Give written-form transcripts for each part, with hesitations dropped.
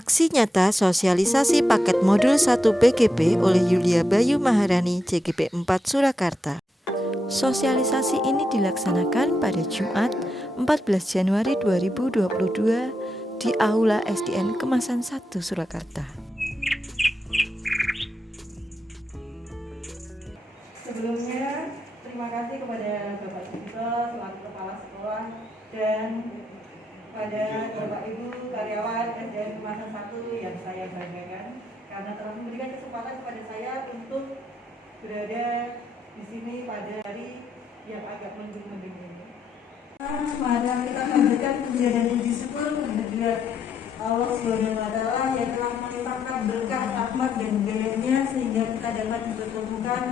Aksi nyata sosialisasi paket modul 1 PGP oleh Yulia Bayu Maharani, JGP 4 Surakarta. Sosialisasi ini dilaksanakan pada Jumat 14 Januari 2022 di Aula SDN Kemasan 1 Surakarta. Sebelumnya, terima kasih kepada Bapak Tito selaku Kepala Sekolah dan pada Bapak Ibu karyawan SDN Kemasan 1 yang saya banggakan karena telah memberikan kesempatan kepada saya untuk berada di sini pada hari yang agak mendung-mendung ini. Mari kita panjatkan puja dan puji syukur kepada Allah Subhanahu wa Ta'ala yang telah melimpahkan berkah, rahmat dan hidayahnya sehingga kita dapat dipertemukan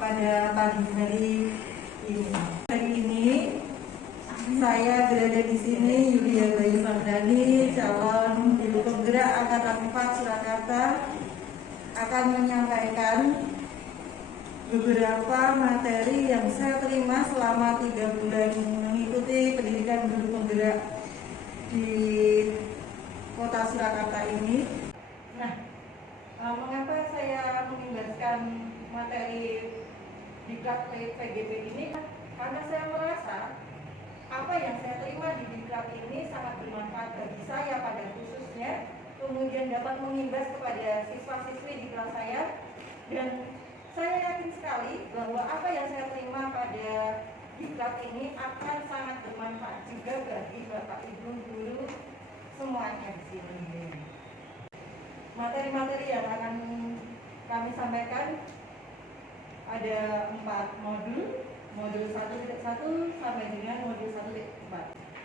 pada pagi hari ini. Hari ini saya berada di sini, Yulia Bayu Maharani, calon ibu penggerak Angkatan 4 Surakarta, akan menyampaikan beberapa materi yang saya terima selama 3 bulan mengikuti pendidikan guru penggerak di kota Surakarta ini. Nah, mengapa saya mengimbaskan materi di PGP ini? Karena saya merasa apa yang saya terima di diklat ini sangat bermanfaat bagi saya pada khususnya, kemudian dapat mengimbas kepada siswa-siswi di kelas saya, dan saya yakin sekali bahwa apa yang saya terima pada diklat ini akan sangat bermanfaat juga bagi Bapak Ibu guru semuanya di sini. Materi-materi yang akan kami sampaikan ada 4 modul. Modul 1.1 sampai dengan modul 1.4.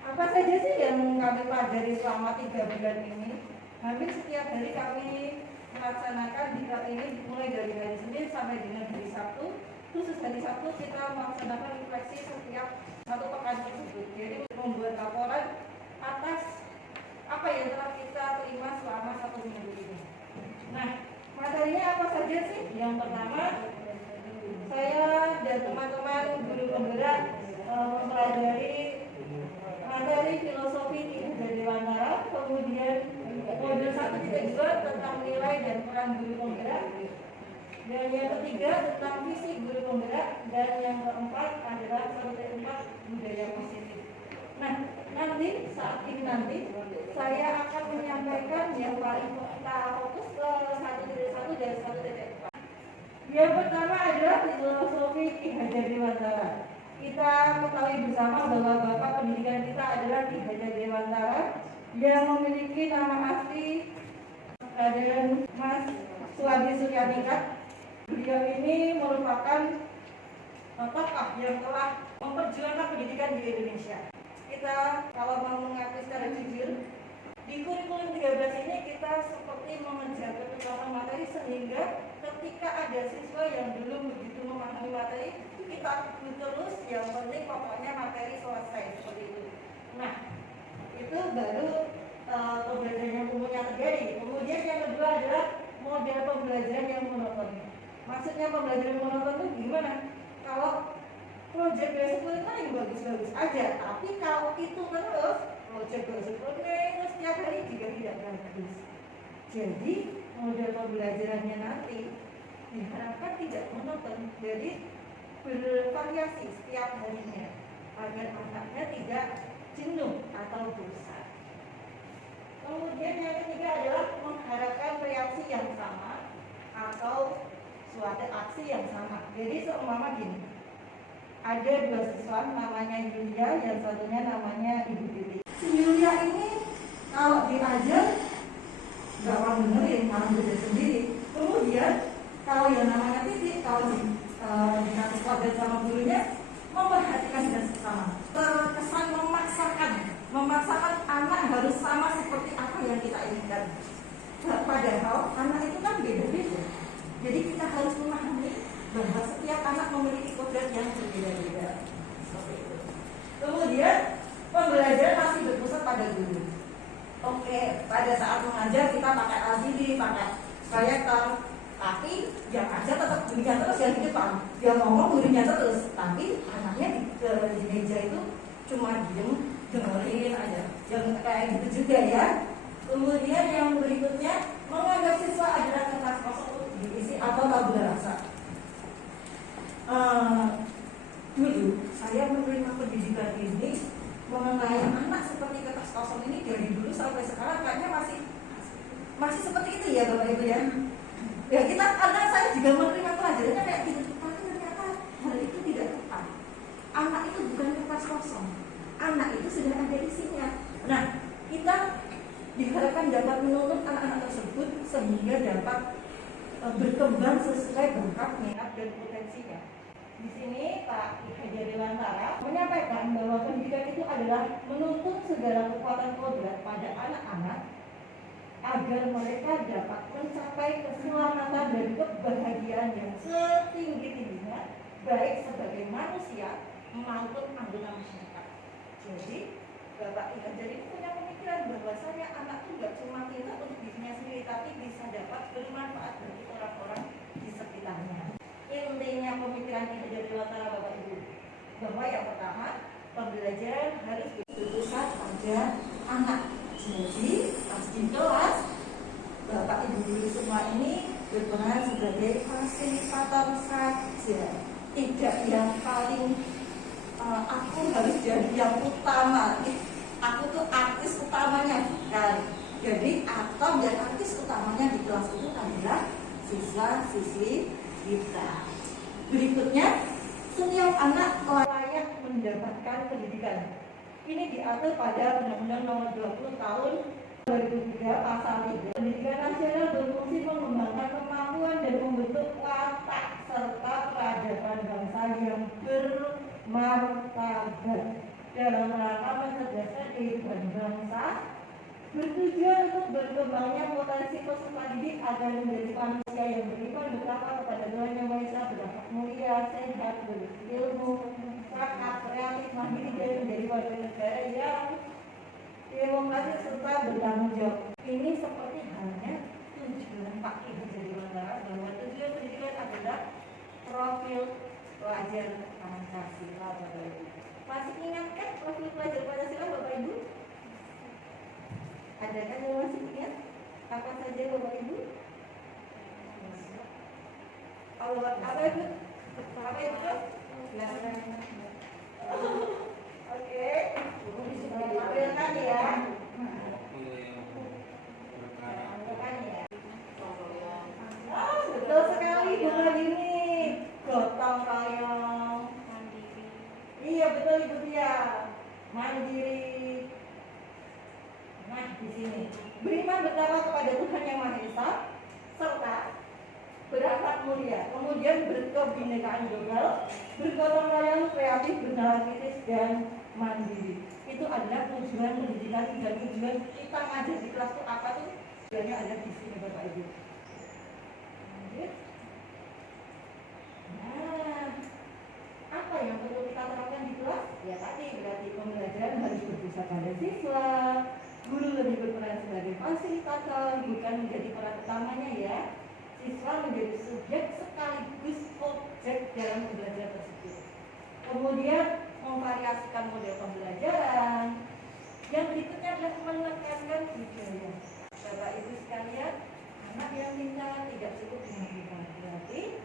Apa saja sih yang kami pelajari selama 3 bulan ini? Hampir setiap hari kami melaksanakan diklat ini mulai dari hari Senin sampai dengan hari Sabtu. Khusus hari Sabtu kita melaksanakan refleksi setiap 1 pekan tersebut. Jadi membuat laporan atas apa yang telah kita terima selama 1 minggu ini. Nah, materinya apa saja sih? Yang pertama, saya dan teman-teman guru penggerak mempelajari materi filosofi dan dewantara, kemudian modul 1.2 tentang nilai dan peran guru penggerak, dan yang ketiga tentang visi guru penggerak, dan yang keempat adalah 1.4 budaya positif. Nah, nanti saat ini saya akan menyampaikan yang paling kita fokus ke 1.1 dan 1.4. Yang pertama adalah filosofi Ki Hajar Dewantara. Kita ketahui bersama bahwa Bapak pendidikan kita adalah Ki Hajar Dewantara yang memiliki nama asli adalah Mas Suwadi Suryaningrat. Beliau ini merupakan tokoh yang telah memperjuangkan pendidikan di Indonesia. Kita kalau mau mengakui secara jujur, di kurikulum 13 ini kita seperti mengejar keturunan materi sehingga ketika ada siswa yang belum begitu memahami materi, kita terus yang penting pokoknya materi selesai seperti itu. Nah, itu baru pembelajaran yang umumnya terjadi. Kemudian yang kedua adalah model pembelajaran yang monoton. Maksudnya pembelajaran monoton itu gimana? Kalau project basic learning kan yang bagus-bagus aja, tapi kalau itu terus project basic learning terus setiap hari juga tidak bagus. Jadi model pembelajarannya nanti diharapkan tidak monoton, jadi bervariasi setiap harinya agar anaknya tidak jenuh atau bosan. Kemudian yang ketiga adalah mengharapkan reaksi yang sama atau suatu aksi yang sama. Jadi seumpama gini, ada 2 siswa namanya Yulia, yang satunya namanya Ibu Titi. Si Yulia ini kalau diajar nggak mau dengerin, malah belajar sendiri. Kemudian kalau yang namanya Titi, kalau dikasih pelajaran sama gurunya, memperhatikan dan sama. Terkesan memaksakan anak harus sama seperti apa yang kita inginkan. Padahal anak itu kan beda-beda. Jadi kita harus memahami bahwa setiap anak memiliki kodrat yang berbeda-beda. Seperti itu. Kemudian pembelajaran masih berpusat pada guru. Oke, pada saat mengajar kita pakai LCD, pakai proyektor, tapi yang ajar tetap gurunya terus yang di depan. Yang ngomong gurunya terus, tapi anaknya di meja itu cuma diem dengerin aja. Yang kayak gitu juga ya. Kemudian Masih seperti itu ya Bapak Ibu ya. Ya kita, karena saya juga menerima pelajarannya kayak gitu, tapi ternyata hal itu tidak tepat. Anak itu bukan kertas kosong, anak itu sudah ada isinya. Nah, kita diharapkan dapat menuntut anak-anak tersebut sehingga dapat berkembang sesuai bakat, minat, dan potensinya. Di sini Pak Haji Dewantara menyampaikan bahwa pendidikan itu adalah menuntut segala kekuatan kodrat pada anak-anak agar mereka dapat mencapai keselamatan dan kebahagiaan yang setinggi-tingginya, baik sebagai manusia maupun anggota masyarakat. Jadi Bapak Ibu jadi punya pemikiran bahwasanya anak itu gak cuma pintar untuk dirinya sendiri, tapi bisa dapat bermanfaat bagi orang-orang di sekitarnya. Intinya pemikiran kita dari latar Bapak Ibu, bahwa yang pertama, pembelajaran harus berpusat pada anak. Jadi pas di kelas, Bapak Ibu guru semua ini berperan sebagai fasilitator saja, tidak yang paling aku harus jadi yang utama. Aku tuh artis utamanya, bukan. Jadi atau yang artis utamanya di kelas itu adalah siswa-siswi kita. Berikutnya, setiap anak layak mendapatkan pendidikan. Ini diatur pada Undang-Undang Nomor 20 Tahun 2003 Pasal 3. Pendidikan nasional berfungsi mengembangkan kemampuan dan membentuk watak serta peradaban bangsa yang bermartabat dalam rangka mencerdaskan kehidupan bangsa, bertujuan untuk berkembangnya potensi peserta didik agar menjadi manusia yang beriman, bertakwa kepada Tuhan Yang Maha Esa, berakhlak mulia, sehat, berilmu, cakap, kreatif, mandiri, dan menjadi warga negara yang demokratis serta bertanggung jawab. Ini seperti halnya tujuan Pak Ibu Haji Dewantara, bahwa tujuan pendidikan adalah profil pelajar Pancasila. Bapak Ibu masih ingat kan profil pelajar Pancasila Bapak Ibu? Ada kan yang masih ingat? Apa saja Bapak Ibu? Apa Ibu? Apa Ibu? Oke, tampilkan ya. Betul sekali Bu Radini. Gotong royong, mandiri. Iya betul Ibu Tia. Mandiri. Nah di sini beriman bertakwa kepada Tuhan Yang Maha Esa serta berakhlak mulia, kemudian berkebinekaan global, bergotong royong, kreatif, bernalar kritis, dan mandiri. Itu adalah tujuan pendidikan dan tujuan kita ngajar di kelas itu apa tuh? Tujuannya ada di sini Bapak Ibu. Nah, apa yang perlu kita terapkan di kelas? Ya tadi berarti pembelajaran harus berpusat pada siswa. Guru lebih berperan sebagai fasilitator, bukan menjadi peran utamanya ya. Siswa menjadi subjek sekaligus objek dalam pembelajaran tersebut. Kemudian memvariasikan model pembelajaran. Yang berikutnya adalah menekankan budaya. Bapak Ibu sekalian, anak yang pintar tidak cukup dengan pintar, berarti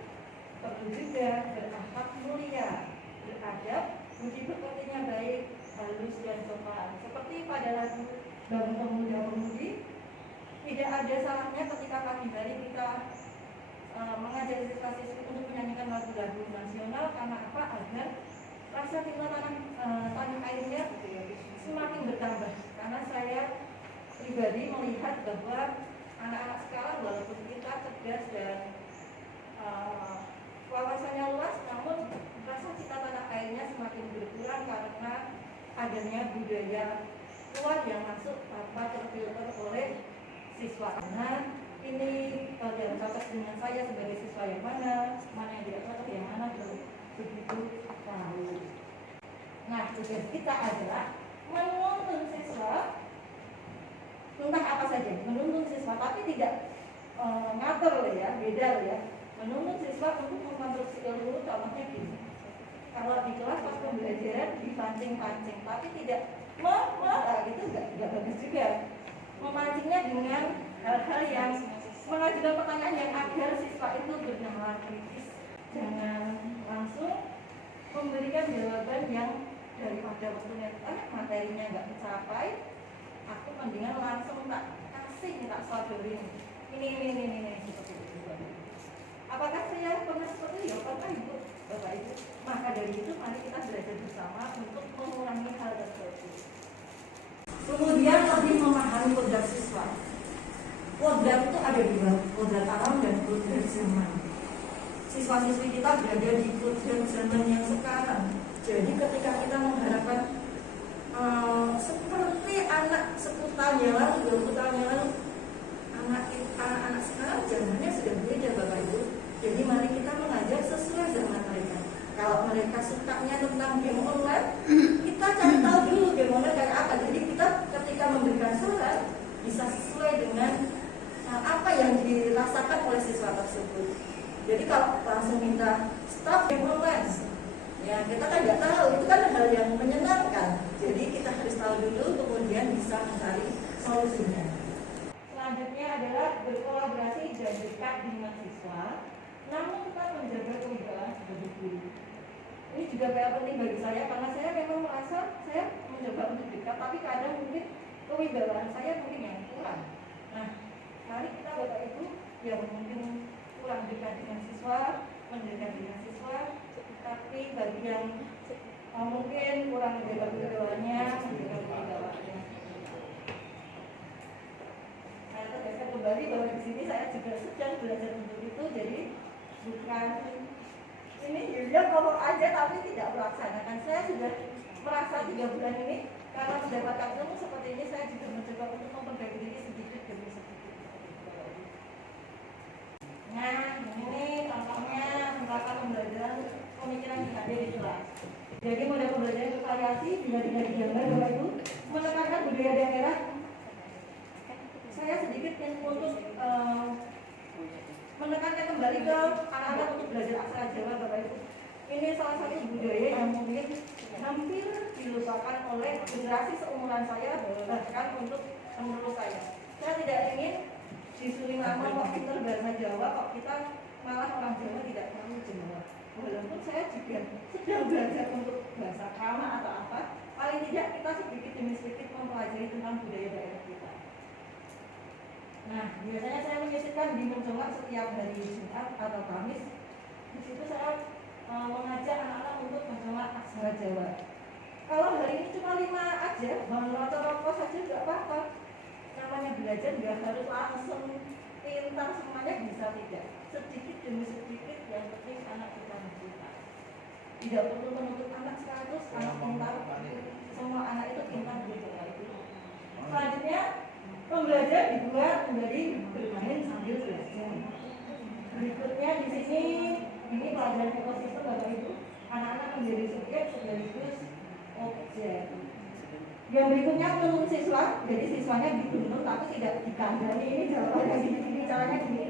perlu juga berakhlak mulia, beradab, budi pekertinya baik, halus dan sopan. Seperti pada lagu Bangun Pemuda Pemudi, tidak ada salahnya ketika pagi hari kita mengajar siswa-siswi untuk menyanyikan lagu-lagu nasional. Karena apa? Agar rasa cinta tanah airnya semakin bertambah. Karena saya pribadi melihat bahwa anak-anak sekarang walaupun kita cerdas dan wawasannya luas, namun rasa cinta tanah airnya semakin berkurang karena adanya budaya luar yang masuk tanpa terfilter oleh siswa. Karena ini yang cocok dengan saya sebagai siswa yang mana yang tidak cocok, yang mana belum begitu tahu. Nah, tugas kita adalah menuntun siswa tentang apa saja, menuntun siswa, tapi tidak ngatur ya, beda ya. Menuntun siswa untuk memproduksi ilmu, contohnya gini. Kalau di kelas pas pembelajaran dipancing-pancing, tapi tidak itu enggak bagus juga. Memancingnya dengan hal-hal yang mengajukan pertanyaan yang agar siswa itu bernalar kritis. Jangan langsung memberikan jawaban yang daripada waktunya materinya nggak mencapai, aku mendingan langsung tak kasih minta sodorin ini seperti itu. Apakah saya pernah seperti itu? Ya pernah Ibu, Bapak Ibu. Maka dari itu mari kita belajar bersama untuk mengurangi hal tersebut. Kemudian lebih memahami kodrat siswa. Kodrat itu ada dua, kodrat alam dan kodrat zaman. Siswa-siswi kita berada di kodrat zaman yang sekarang. Jadi ketika kita mengharapkan seperti anak 10 tahun yang lalu, 20 tahun yang lalu, anak sekarang zamannya sudah beda Bapak Ibu. Jadi mari kita mengajar sesuai zaman mereka. Kalau mereka sukanya tentang game online, kita cari tahu dulu game online kayak apa. Jadi kita ketika memberikan saran bisa sesuai dengan apa yang dirasakan oleh siswa tersebut. Jadi kalau langsung minta stop game online, ya kita kan nggak tahu, itu kan hal yang menyenangkan. Jadi kita harus tahu dulu, kemudian bisa mencari solusinya. Selanjutnya adalah berkolaborasi dan dekat dengan siswa, namun tetap menjaga kewibawaan sebagai guru. Ini juga PR penting bagi saya karena saya memang merasa saya mencoba untuk dekat, tapi kadang mungkin kewibawaan saya mungkin yang kurang. Nah, mari kita Bapak Ibu yang mungkin kurang dekat dengan siswa, mendekat dengan siswa, tapi bagi yang mungkin kurang menjaga kewibawaannya, menjaga kewibawaannya. Saya tegaskan kembali bahwa di sini saya juga sedang belajar untuk itu, jadi bukan ini Yulia ngomong aja tapi tidak melaksanakan. Saya sudah merasa 3 bulan ini karena mendapatkan ilmu seperti ini, saya juga mencoba untuk memperbaiki diri sedikit demi sedikit. Nah, ini contohnya tentang pembelajaran pemikiran jihadi di kelas. Jadi model pembelajaran bervariasi bila tidak digambar Bapak Ibu, menekankan budaya daerah. Saya sedikit untuk menekankan kembali ke anak-anak untuk belajar aksara Jawa Bapak Ibu. Ini salah satu budaya yang mungkin hampir dilupakan oleh generasi seumuran saya, bahkan untuk menurut saya. Saya tidak ingin disuruh nama kok pintar bahasa Jawa, kok kita malah orang Jawa tidak tahu Jawa. Walaupun saya juga sedang belajar untuk bahasa krama atau apa, paling tidak kita sedikit demi sedikit mempelajari tentang budaya daerah kita. Nah, biasanya saya menyisipkan di Mencolak setiap hari Jumat atau Kamis. Di situ saya mengajak anak-anak untuk mencolak aksara Jawa. Kalau hari ini cuma 5 aja, atau rokok saja nggak apa-apa. Namanya belajar nggak harus langsung pintar semuanya, bisa tidak. Sedikit demi sedikit, yang penting anak kita pintar. Tidak perlu menuntut anak 100, anak pintar. Semua anak itu pintar gitu. Selanjutnya, pembelajar dibuat menjadi bermain sambil belajar. Berikutnya di sini ini pelajaran ekosistem Bapak Ibu. Anak-anak menjadi subjek sekaligus objek. Yang berikutnya menurut siswa, jadi siswanya dituntun tapi tidak dikandani. Ini jawabannya gini, caranya gini.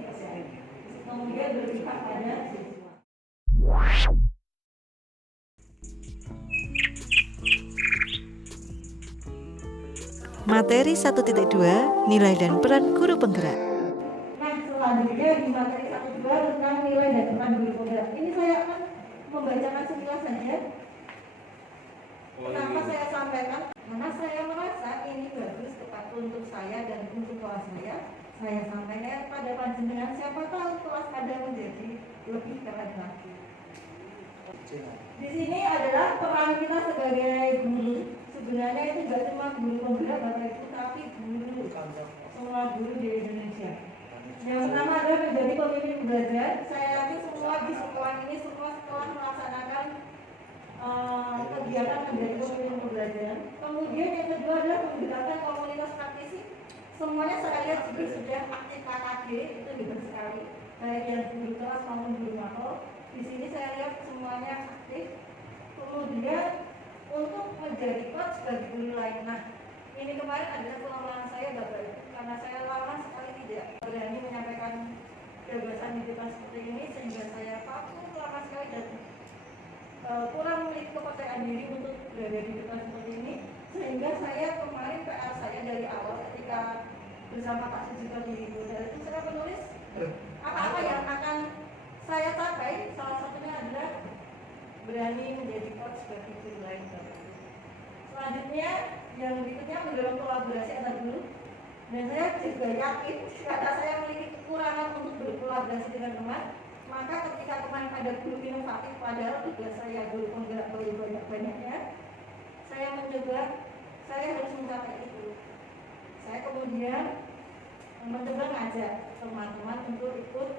Kemudian berpihak pada siswa. Materi 1.2, nilai dan peran guru penggerak. Nah, selanjutnya di materi 1.2 tentang nilai dan peran guru penggerak. Ini saya akan membacakan sekilas saja. Kenapa saya sampaikan? Karena saya merasa ini bagus untuk saya dan untuk kelas saya. Saya sampaikan pada panjenengan, siapa tahu kelas Anda menjadi lebih keren lagi. Di sini adalah peran kita sebagai guru. Sebenarnya itu tidak cuma guru penggerak Bapak Ibu, tapi guru, semua guru di Indonesia. Yang pertama adalah menjadi pemimpin belajar. Saya yakin semua di sekolah ini semua setelah melaksanakan kegiatan menjadi pemimpin pembelajaran. Kemudian yang kedua adalah menggerakkan komunitas praktisi. Semuanya saya lihat juga sudah aktif KKG, itu hebat sekali. Baik yang guru kelas maupun guru makro. Di sini saya lihat semuanya aktif. Kemudian untuk menjadi coach bagi guru lain. Nah, ini kemarin adalah pengalaman saya Bapak Ibu, karena saya lama sekali tidak berani menyampaikan gagasan di depan seperti ini, sehingga saya vakum lama sekali dan kurang memiliki kepercayaan diri untuk berada di depan seperti ini, sehingga saya kemarin PR saya dari awal ketika bersama Pak Sujito di Bodar itu saya menulis apa-apa yang akan saya capai. Salah satunya adalah berani menjadi coach bagi guru lain. Selanjutnya, yang berikutnya mendorong kolaborasi antar guru. Dan saya juga yakin karena saya memiliki kekurangan untuk berkolaborasi dengan teman, maka ketika teman ada guru inovatif padahal tugas saya guru penggerak banyak-banyaknya, saya mencoba, saya harus mencapai itu. Saya kemudian mencoba ngajak teman-teman untuk ikut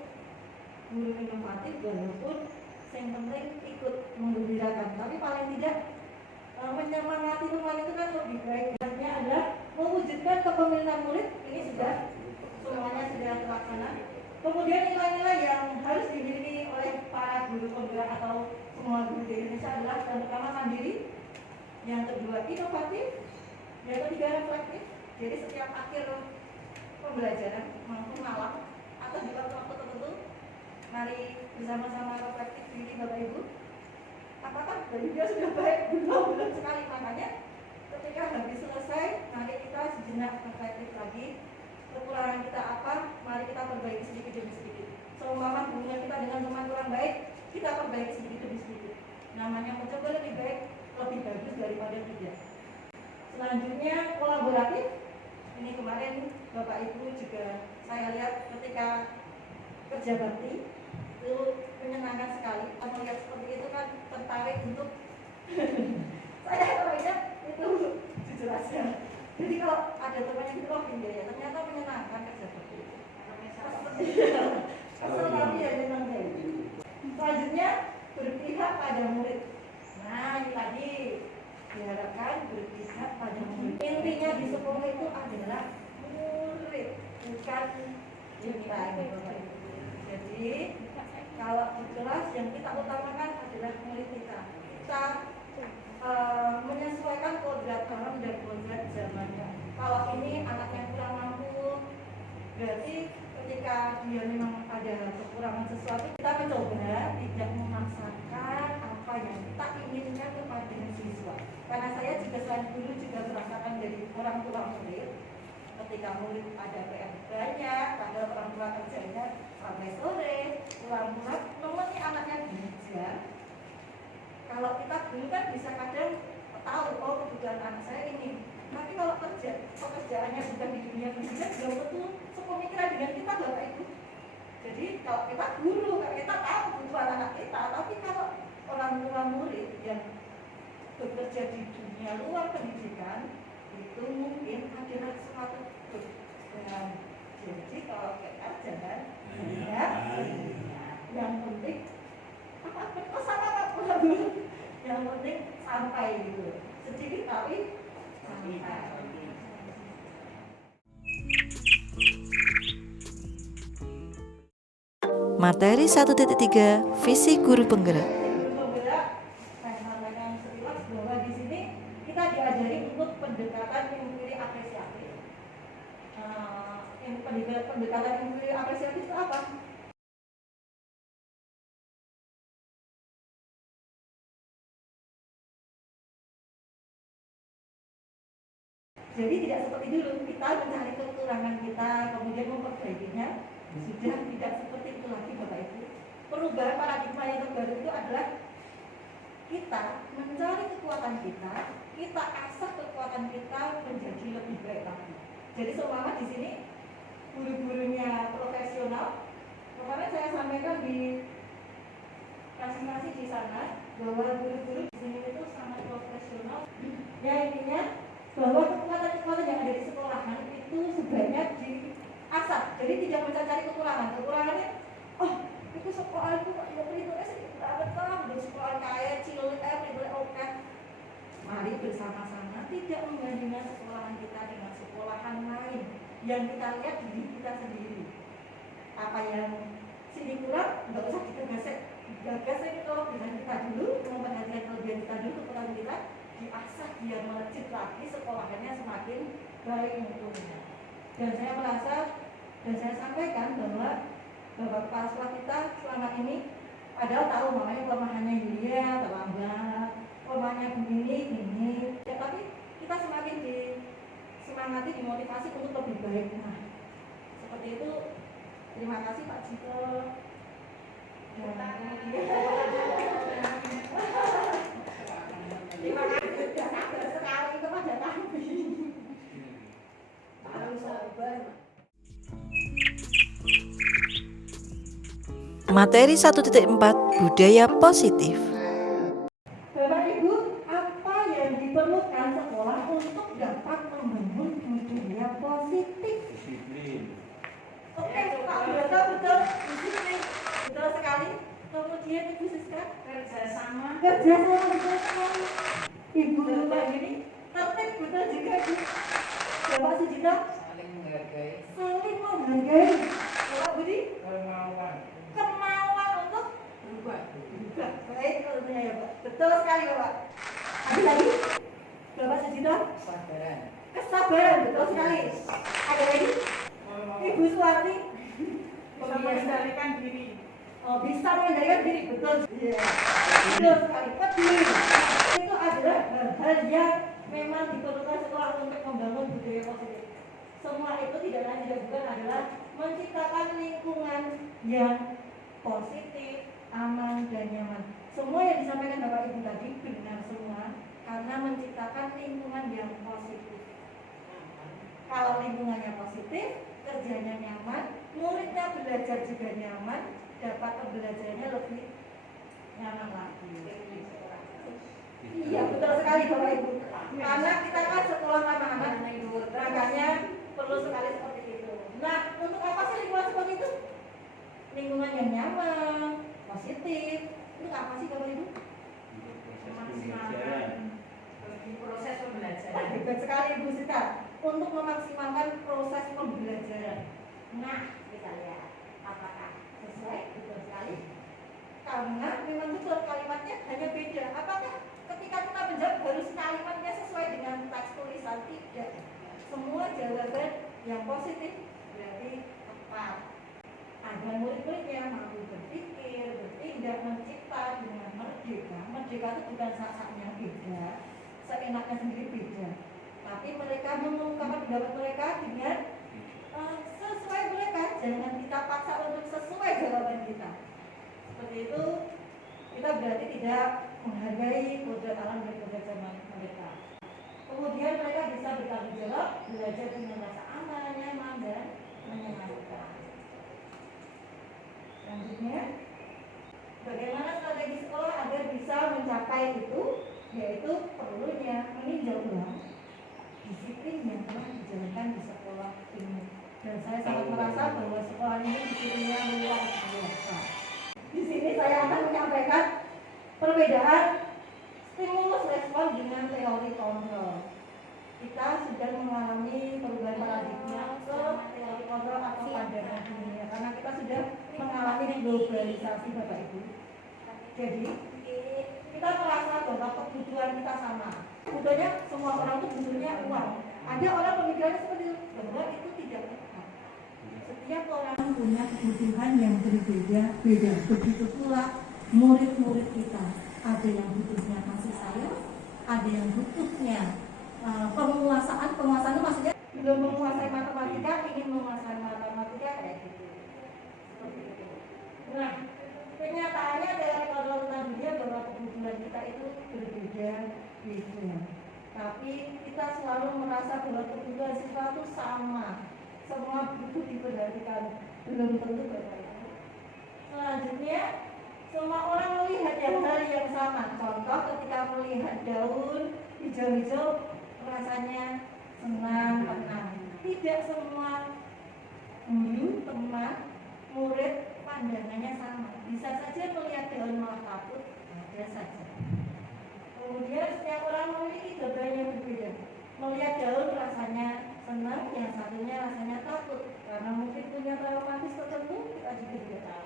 guru inovatif, walaupun yang penting ikut menggembirakan, tapi paling tidak menyemangati teman itu kan lebih baik. Artinya adalah mewujudkan kepemilikan murid, ini sudah semuanya sudah terlaksana. Kemudian nilai-nilai yang harus dimiliki oleh para guru penggerak atau semua guru di Indonesia adalah yang pertama mandiri, yang kedua inovatif, yang ketiga reflektif. Jadi setiap akhir pembelajaran maupun malam atau di waktu-waktu tertentu, mari bersama-sama reflektif diri Bapak Ibu. Apakah dari dia sudah baik? Belum sekali. Makanya ketika habis selesai, mari kita sejenak reflektif lagi. Kekurangan kita apa? Mari kita perbaiki sedikit demi sedikit. Seumpama hubungan kita dengan teman kurang baik, kita perbaiki sedikit demi sedikit. Namanya mencoba lebih baik, lebih bagus daripada tidak. Selanjutnya kolaboratif. Ini kemarin Bapak Ibu juga saya lihat ketika kerja bakti itu menyenangkan sekali. Kalau melihat seperti itu kan tertarik untuk saya orangnya itu jujur aja. Jadi kalau ada teman yang bilang ya ternyata menyenangkan kerja bakti itu. Kesel tapi ya menyenangkan. Selanjutnya berpihak pada murid. Nah ini tadi diharapkan berpihak pada murid. Intinya di sekolah itu adalah murid, bukan kita. Jadi kalau di kelas yang kita utamakan adalah murid kita. Kita menyesuaikan kodrat orang dan kodrat zamannya. Kalau ini anaknya kurang mampu, berarti ketika dia memang ada kekurangan sesuatu, kita mencoba tidak memaksakan apa yang kita inginkan kepada siswa. Karena saya juga selain guru juga merasakan dari orang tua murid. Ketika murid ada PR banyak, padahal orang tua kerjanya sampai sore, pulang nomornya anaknya belajar. Kalau kita dulu kan bisa kadang tahu, oh kebutuhan anak saya ini. Tapi kalau pekerjaannya bukan di dunia pendidikan, belum tentu sepemikiran dengan kita Bapak Ibu. Jadi kalau kita guru, kita tahu kebutuhan anak kita. Tapi kalau orang tua murid yang bekerja di dunia luar pendidikan, itu mungkin ada sesuatu dan jadi kalau kita jangan ya, yang penting pesan apa dulu, yang penting sampai gitu, sedikit tapi sampai. Materi 1.3 Visi Guru Penggerak. Bahwa di sini kita diajari untuk pendekatan memberi apresiasi. Pendekatan memberi apresiasi itu apa? Jadi tidak seperti dulu kita mencari kekurangan kita kemudian memperbaikinya. Sudah tidak seperti itu lagi Bapak Ibu. Perubahan paradigma yang terbaru itu adalah kita mencari kekuatan kita, kita asah kekuatan kita menjadi lebih baik lagi. Jadi seumpama di sini guru-gurunya profesional, kemarin saya sampaikan di presentasi di sana bahwa guru-guru di sini itu sangat profesional. Ya intinya bahwa kekuatan-kekuatan yang ada di sekolahan itu sebanyak diasah. Jadi tidak mencari kekurangan. Kekurangannya, oh itu sekolah itu kok ya itu betul sekolah kaya cilik itu oke. Mari bersama-sama tidak membandingkan sekolahan kita dengan sekolahan lain yang kita lihat di diri kita sendiri. Apa yang sini kurang nggak usah kita gagas ini kalau dengan kita dulu memperhatikan kelebihan kita dulu, kekuatan kita diasah biar melejit lagi sekolahannya semakin baik mutunya. Dan saya merasa dan saya sampaikan bahwa kepala sekolah kita selama ini padahal tahu makanya kelemahannya Yulia terlambat, kelemahannya begini ini ya, tapi kita semakin disemangati, dimotivasi untuk lebih baik. Nah seperti itu. Terima kasih Pak Cito. Terima kasih sudah sabar sekali kepada kami. Materi 1.4 Budaya Positif. Bapak Ibu, apa yang diperlukan sekolah untuk dapat membangun budaya positif? Disiplin. Oke, Pak Broto, betul. Disiplin, betul sekali. Kemudian Ibu Siska, kerjasama, betul sekali. Ibu Pak ini tertib, betul juga Bu. Bapak Sujito, saling menghargai, Bapak Budi, kemauan untuk berubah, baik tentunya ya Pak. Betul sekali Bapak. Ada lagi? Bapak Sujito, kesabaran, betul sekali. Ada lagi? Ibu Suwarti, mengendalikan diri. oh, bisa mengendalikan diri, betul. Iya. Betul sekali. Peduli. Itu adalah hal yang memang diperlukan sekolah untuk membangun budaya positif. Semua itu tidak lain tidak bukan adalah menciptakan lingkungan yang positif, aman dan nyaman. Semua yang disampaikan Bapak Ibu tadi benar semua karena menciptakan lingkungan yang positif. Kalau lingkungannya positif, kerjanya nyaman, muridnya belajar juga nyaman, dapat pembelajarannya lebih nyaman lagi. Iya betul sekali Bapak Ibu. Karena kita kan sekolah anak-anak, makanya perlu sekali seperti itu. Nah, untuk apa sih lingkungan seperti itu? Lingkungan yang nyaman, positif. Untuk apa sih Bapak Ibu? Pembelajaran. Proses Wah, pembelajaran. hebat sekali Bu Sita. Untuk memaksimalkan proses pembelajaran. Nah, kita lihat apakah sesuai? Betul sekali. Karena memang betul kalimatnya hanya beda. Apakah ketika kita menjawab harus kalimatnya sesuai dengan teks tulisan? Tidak. Semua jawaban yang positif berarti tepat. Agar murid-muridnya mampu berpikir, bertindak, mencipta dengan merdeka. Merdeka itu bukan sak-saknya beda, seenaknya sendiri beda. Tapi mereka mengungkapkan pendapat mereka dengan sesuai mereka. Jangan kita paksa untuk sesuai jawaban kita. Seperti itu, kita berarti tidak menghargai kodrat alam dan kodrat zaman mereka. Kemudian mereka bisa bertanggung jawab, belajar dengan rasa aman, nyaman, dan menyenangkan. Selanjutnya, bagaimana strategi sekolah agar bisa mencapai itu? Yaitu perlunya meninjau ulang disiplin yang telah dijalankan di sekolah ini. Dan saya sangat merasa bahwa sekolah ini disiplinnya luar biasa. Di sini saya akan menyampaikan perbedaan stimulus respon dengan teori kontrol. Kita sudah mengalami perubahan paradigma ke teori kontrol atau pandangan dunia karena kita sudah mengalami globalisasi Bapak Ibu. Jadi kita merasa bahwa kebutuhan kita sama. Kebutuhannya semua orang itu butuhnya uang. Ada orang pemikirannya seperti itu, bahwa itu tidak tepat. Setiap orang punya kebutuhan yang berbeda-beda. Begitu pula murid-murid kita. Ada yang butuhnya kasih sayang, ada yang butuhnya penguasaan itu maksudnya belum menguasai matematika, ingin menguasai matematika kayak gitu. Seperti itu. Nah, kenyataannya dari kontrol tentang dunia bahwa kebutuhan kita itu berbeda-beda. Tapi kita selalu merasa bahwa kebutuhan sesuatu sama. Semua butuh diperhatikan, belum tentu berbeda. Selanjutnya, semua orang melihat hal yang sama. Contoh ketika melihat daun hijau-hijau rasanya senang, tenang. Tidak semua teman, murid pandangannya sama. Bisa saja melihat daun malah takut, ada saja. Kemudian setiap orang memiliki jawaban yang berbeda. Melihat daun rasanya senang, yang satunya rasanya takut. Karena mungkin punya traumatis tertentu, kita juga tidak tahu.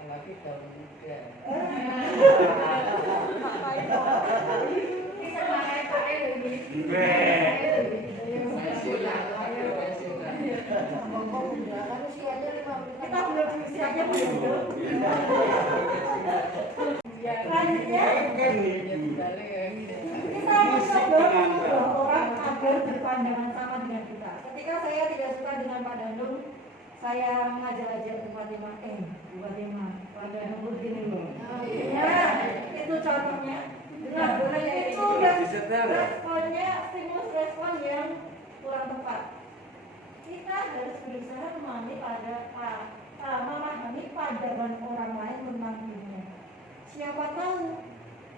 Apalagi daun muda. Apa itu? Bisa pakai pakai lagi. Kita belum di usianya belum. Selanjutnya kita mencoba orang agar berpandangan sama dengan kita. Ketika saya tidak suka dengan Pak Dandung, saya mengajak-ajak Bu Fatimah, Bu Fatimah, Pak Dandung begini loh. Ya, itu contohnya. Nah, itu responnya stimulus respon yang kurang tepat. kita harus berusaha memahami pandangan orang lain tentang dunia. Siapa tahu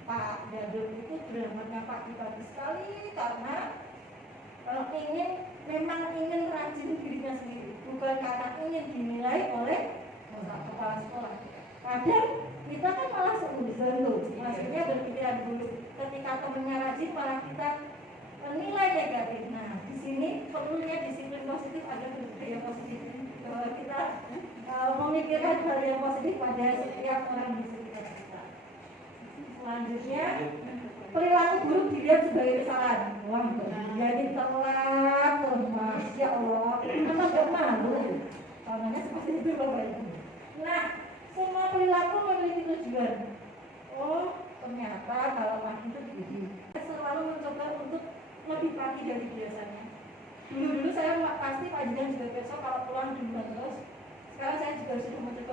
Pak Dadung itu dramaturgnya pagi-pagi sekali karena ingin rajin dirinya sendiri, bukan karena ingin dinilai oleh kepala sekolah. Kadang kita kan malah seuzon tuh, maksudnya berpikiran dulu. Ketika temennya rajin malah kita nilai negatif. Nah, di sini perlunya disiplin positif agar berpikir yang positif. Bahwa kita memikirkan hal yang positif pada setiap orang di sekitar kita. Selanjutnya, perilaku buruk dilihat sebagai kesalahan. Wah, jadi telat, masya Allah. Emang gak malu? Tangannya seperti itu Bapak Ibu. Nah, semua perilaku memiliki tujuan. Oh, ternyata kalau pagi itu begini. Saya selalu mencoba untuk lebih pagi dari biasanya. Dulu saya pasti pagian juga besok kalau pulang duluan terus. Sekarang saya juga sudah mencoba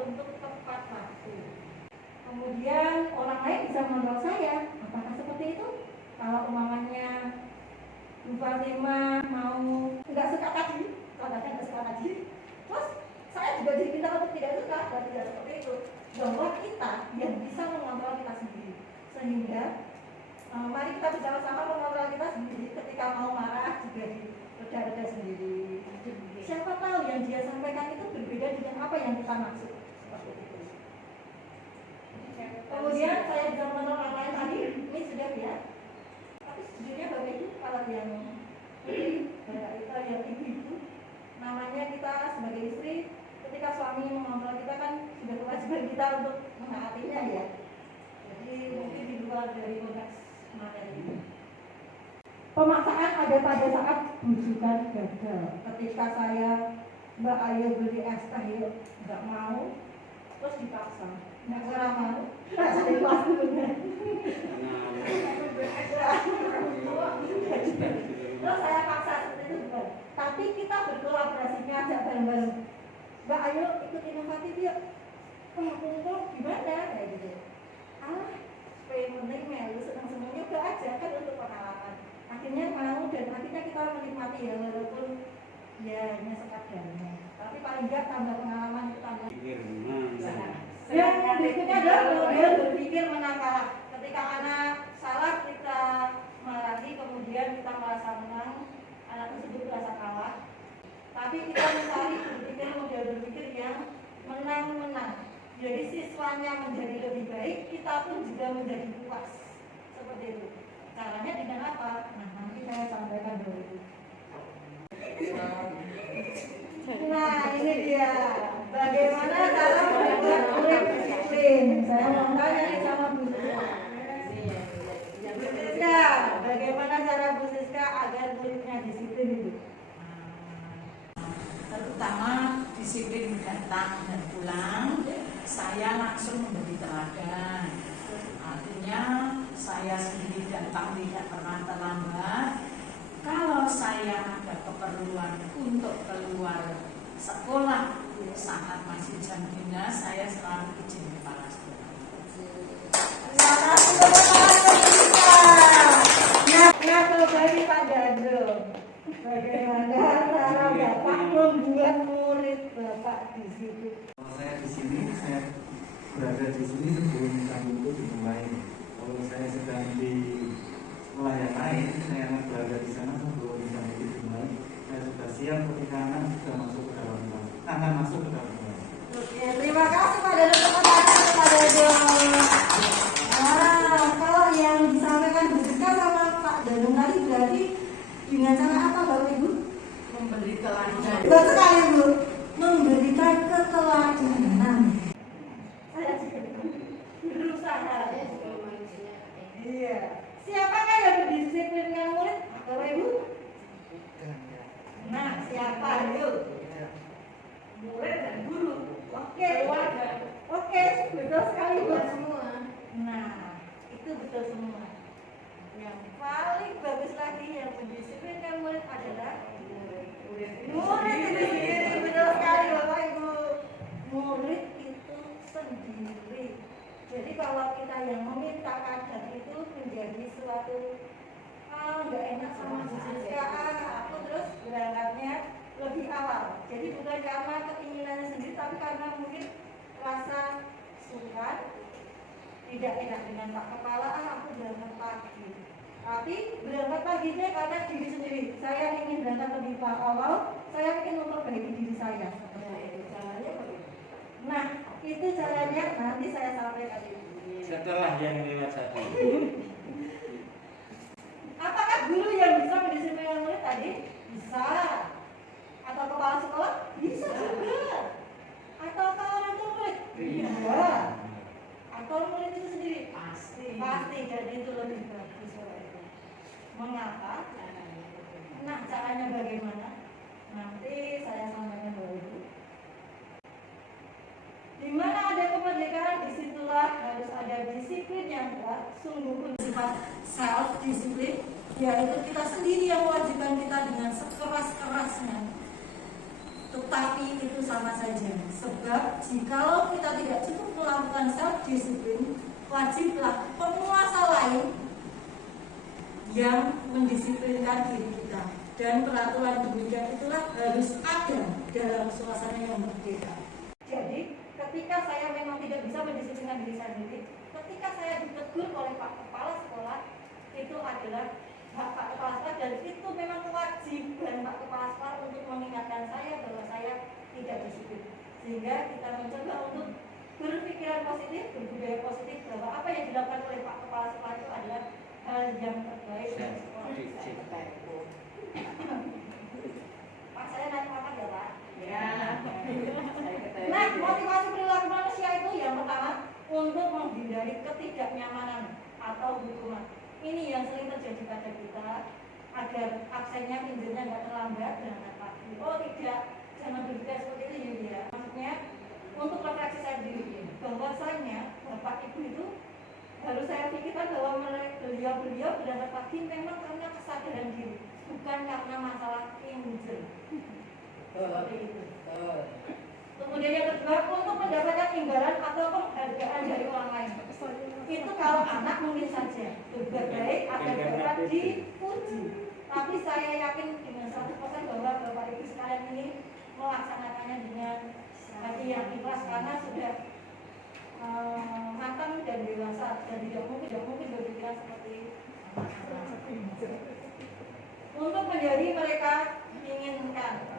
untuk tepat waktu. Kemudian orang lain bisa mengontrol saya. Apakah seperti itu? Kalau umpamanya Bu Fatimah mau nggak suka tadi, katanya nggak suka tadi, terus saya juga diminta untuk tidak suka, dan tidak seperti itu. Bahwa kita yang bisa mengontrol kita sendiri, sehingga mari kita bersama-sama mengontrol kita sendiri. Ketika mau marah juga reda-reda sendiri. Siapa tahu yang dia sampaikan itu berbeda dengan apa yang kita maksud. Kemudian saya bisa mengontrol orang lain tadi, ini sudah ya. Tapi sejujurnya Bapak Ibu, kalau yang ibu-ibu, namanya kita sebagai istri, ketika suami mengontrol kita kan sudah kewajiban kita untuk menaatinya ya. Jadi mungkin di luar dari konteks materi. Pemaksaan ada pada saat bujukan gagal. Ketika saya Mbak Ayo beli es teh yuk, nggak mau, terus dipaksa. Nggak mau, nggak jadi kelas dulunya. Terus saya paksa seperti itu bukan. Tapi kita berkolaborasi ngajak bareng-bareng. Mbak Ayo ikut inovatif yuk. Kumpul gimana kayak gitu. Penting melu senang-senang juga aja kan untuk pengalaman. Akhirnya mau dan akhirnya kita menikmati ya walaupun ya hanya sekadarnya. Tapi paling enggak tambah pengalaman itu tambah. Yang berikutnya adalah kemudian berpikir menang kalah. Ketika anak salah kita marahi, kemudian kita merasa menang, anak tersebut merasa kalah. Tapi kita mencari model berpikir yang menang-menang. Jadi siswanya menjadi lebih baik, kita pun juga menjadi puas. Seperti itu. Caranya dengan apa? Nah, nanti saya sampaikan dulu. Nah, ini dia. Bagaimana cara membuat murid disiplin? Saya mau tanya nih sama Bu Siska. Bu Siska, bagaimana cara Bu Siska agar muridnya disiplin itu? Terutama disiplin datang dan pulang, saya langsung memberi teladan. Artinya saya sendiri datang tidak pernah terlambat. Kalau saya ada keperluan untuk keluar sekolah saat masih jam dinas, saya selalu izin kepala sekolah. Nah, kembali Pak Dadung. Bagaimana cara Bapak membuat murid Bapak di situ? Kalau saya di sini, saya berada di sini sebelum kami itu dimulai. Kalau saya sedang di sekolah yang lain, saya akan berada di sana sebelum kami itu dimulai. Saya sudah siap ketika anak sudah masuk ke dalam kelas. Akan masuk ke dalam kelas. Oke, terima kasih Pak Dadung. Tepuk tangan Pak Dadung. Nah, kalau yang disampaikan Bu Siska sama Pak Dadung tadi berarti dengan cara apa Bapak Ibu? Memberi teladan. Betul sekali Bu, memberikan keteladanan. Saya berusaha. Iya. Siapakah yang berdisiplinkan murid? Bapak Ibu? Nah, siapa? Yuk. Murid dan guru. Oke. Oke, betul sekali Bu. Nah, itu betul semua. Yang paling bagus lagi yang mendisiplinkan murid adalah murid itu sendiri. Betul sekali Bapak Ibu. Murid itu sendiri. Jadi kalau kita yang meminta kadar itu menjadi suatu nggak enak sama Jessica, aku terus berangkatnya lebih awal. Jadi bukan karena keinginannya sendiri, tapi karena mungkin rasa sungkan, tidak enak dengan Pak Kepala, aku berangkat pagi. Tapi berangkat paginya karena diri sendiri. Saya ingin berangkat lebih awal, saya ingin memperbaiki diri saya. Caranya bagaimana? Nah, itu caranya nanti saya sampaikan. Setelah yang lewat satu. Apakah guru yang bisa mendisiplinkan murid tadi? Bisa. Atau kepala sekolah? Bisa juga. Atau orang tua murid? Iya. Atau murid itu sendiri? Pasti. Jadi itu lebih bagus. Mengapa? Nah, caranya bagaimana? Nanti saya sampaikan dulu. Di mana ada kemerdekaan, disitulah harus ada disiplin yang kuat, sungguh bersifat self disiplin, yaitu kita sendiri yang mewajibkan kita dengan sekeras-kerasnya. Tetapi itu sama saja, sebab jikalau kita tidak cukup melakukan self disiplin, wajiblah penguasa lain yang mendisiplinkan diri kita. Dan peraturan demikian itulah harus ada dalam suasana yang berbeda. Jadi ketika saya memang tidak bisa mendisiplinkan diri saya sendiri, ketika saya ditegur oleh Pak Kepala Sekolah, itu adalah hak Pak Kepala Sekolah, dan itu memang kewajiban Pak Kepala Sekolah untuk mengingatkan saya bahwa saya tidak disiplin. Sehingga kita mencoba untuk berpikiran positif, berbudaya positif, bahwa apa yang dilakukan oleh Pak Kepala Sekolah itu adalah hal yang terbaik dari sekolah saya. Pak, saya naik pangkat ya Pak? Ya. Nah, motivasi perilaku manusia itu yang pertama untuk menghindari ketidaknyamanan atau hukuman. Ini yang sering terjadi pada kita, agar absennya, pinjamnya nggak terlambat berangkat pagi. Oh tidak, jangan berpikir seperti itu ya. Maksudnya untuk refleksi saya sendiri, bahwasanya bapak ibu itu harus saya pikirkan bahwa beliau berangkat pagi memang karena kesadaran diri, bukan karena masalah pinjam. Seperti itu. Kemudian yang kedua, untuk mendapatkan imbalan atau penghargaan dari orang lain. Itu kalau anak mungkin saja berbuat baik agar dapat dipuji. Tapi saya yakin dengan 100% bahwa Bapak Ibu sekalian ini melaksanakannya dengan hati yang ikhlas karena sudah matang dan dewasa, dan tidak mungkin berpikiran seperti untuk menjadi mereka inginkan